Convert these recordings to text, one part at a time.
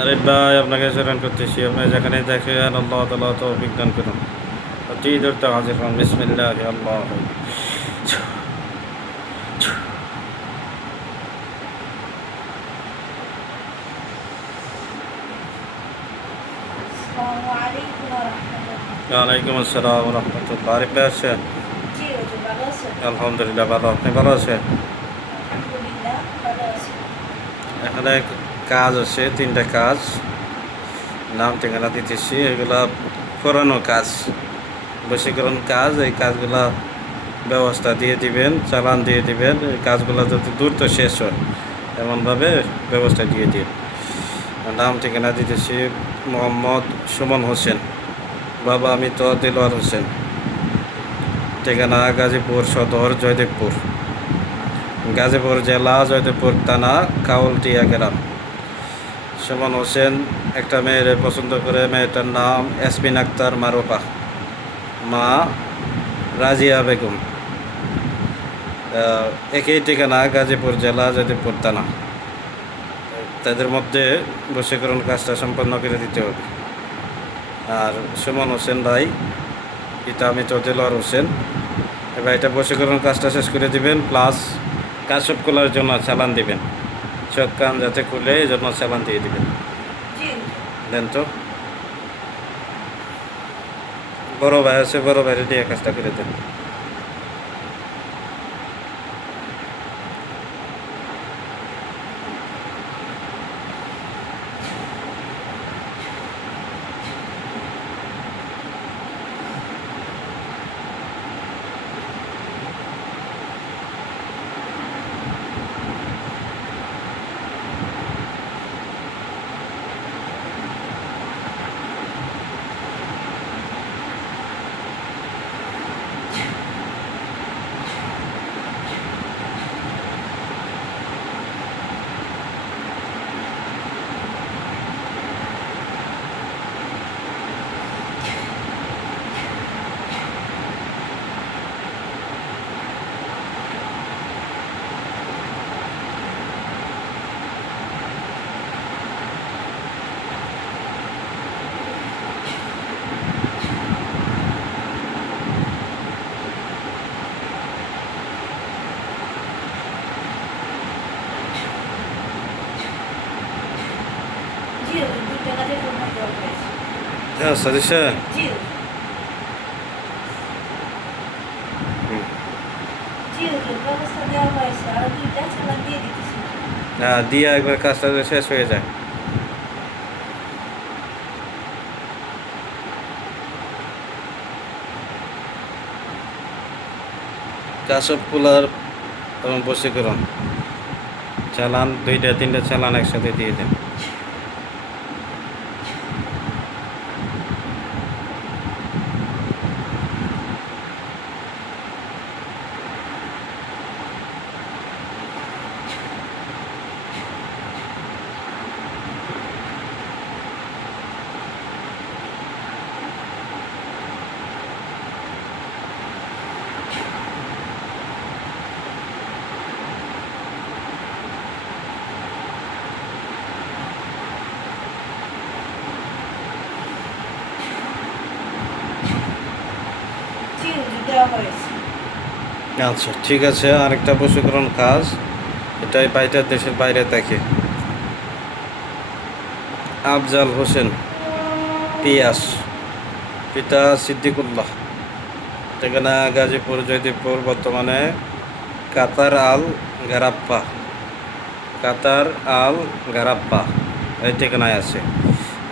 আরে ভাই, আপনাকে স্মরণ করতেছি। আপনি যেখানে দেখেন আল্লাহ তাআলা তৌফিক দান করুন। অতি দ্রুত হাজির হন। বিসমিল্লাহ আল্লাহ। আসসালামু আলাইকুম ওয়া রাহমাতুল্লাহ। ওয়ালাইকুম আসসালাম রহমতুল্লাহ। আরিফ ভাই আছেন? জি হুজুর, ভালো আছেন? আলহামদুলিল্লাহ ভালো। আপনি ভালো আছেন? আলহামদুলিল্লাহ ভালো আছি। এখানে কাজ আছে, 3টা কাজ, নাম ঠিকানা দিতেছি। এগুলা পুরানো কাজ, বশীকরণ কাজ। এই কাজগুলা ব্যবস্থা দিয়ে দিবেন, চালান দিয়ে দিবেন। এই কাজগুলো যাতে দ্রুত শেষ হয় এমনভাবে ব্যবস্থা দিয়ে দিন। নাম ঠিকানা দিতেছি মোহাম্মদ সুমন হোসেন, বাবা আমি তো দিলওয়ার হোসেন, ঠিকানা গাজীপুর সদর জয়দেবপুর, গাজীপুর জেলা জয়দেবপুর থানা কাউলটিয়া গ্রাম। সুমন হোসেন একটা মেয়ের পছন্দ করে। মেয়েটার নাম এসমিন আক্তার মারুফা, মা রাজিয়া বেগম। একই ঠিকানা গাজীপুর জেলা জয়দেবপুর থানা। তাদের মধ্যে বশীকরণ কাজটা সম্পন্ন করে দিতে হবে। আর সুমন হোসেন ভাই, পিতা আমি দিলওয়ার হোসেন। এবার এটা বশীকরণ কাজটা শেষ করে দিবেন, প্লাস কাজ সব খোলার জন্য চালান দিবেন। চোখ কান যাতে খুলে এই জন্য চালান দিয়ে দিবেন। জি হুজুর। দেন তো। বড় ভাই আছে, বড় ভাইরে দিয়ে কাজটা করে দেন। জি হুজুর, 2টা কাজের জন্য দেওয়া হয়েছে। হ্যাঁ সাদিসা। জি হুজুর। জি হুজুর, ব্যবস্থা দেওয়া হয়েছে। আরো 2টা চালান দিয়ে দিতেছি। হ্যাঁ, দিয়া একবার কাজটা শেষ হয়ে যায়। কাজ সব খোলার এবং বশীকরণ চালান 2টা 3টা চালান একসাথে দিয়ে দেন। জি হুজুর, দেওয়া হয়েছে। আচ্ছা ঠিক আছে। আরেকটা বশীকরণ কাজ, এটাই বাইরের দেশের বাইরে থাকে। আফজাল হোসেন পিয়াস, পিতা সিদ্দিকুল্লাহ, ঠিকানা গাজীপুর জয়দেবপুর, বর্তমানে কাতার আল গারাপ্পা, কাতার আল গারাপ্পা এই ঠিকানায় আছে।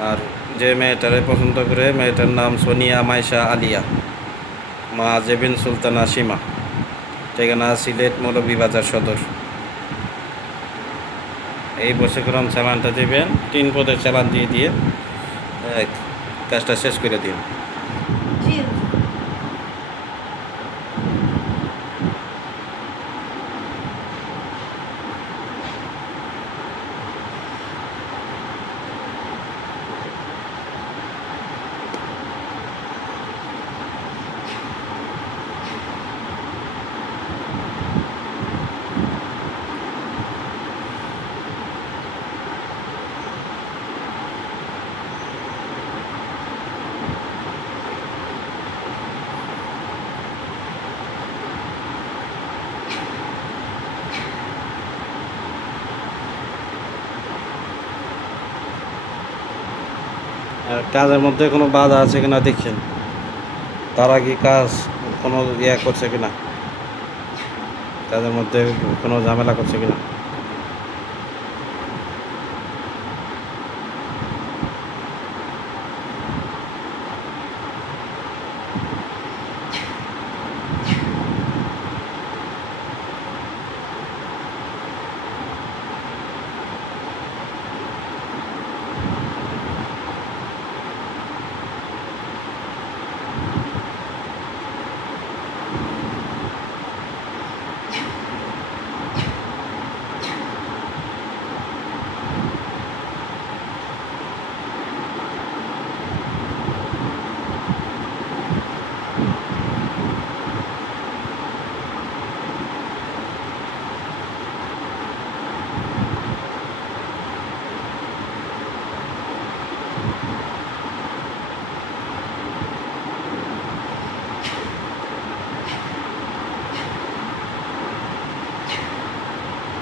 আর যে মেয়েটারে পছন্দ করে, মেয়েটার নাম সোনিয়া মাইশা আলিয়া, মা জেবিন সুলতানা সীমা, ঠিকানা সিলেট মৌলভীবাজার সদর। এই বশীকরণ চালানটা দেবেন, 3 পদের চালান দিয়ে দিয়ে কাজটা শেষ করে দিন। জি হুজুর। আর কাজের মধ্যে কোনো বাধা আছে কিনা দেখেন, তারা কি কাজ কোনো ইয়ে করছে কিনা, কাজের মধ্যে কোনো ঝামেলা করছে কিনা।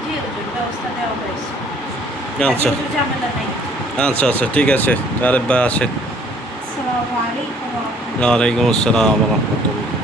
জি হুজুর, ব্যবস্থা দেওয়া হয়েছে। আচ্ছা এখন ঝামেলা নাই। আচ্ছা আচ্ছা, ঠিক আছে, আরে বা আসেন। আসসালামু আলাইকুম ওয়া রাহমাতুল্লাহ। ওয়ালাইকুম আসসালাম রহমতুল্লাহ।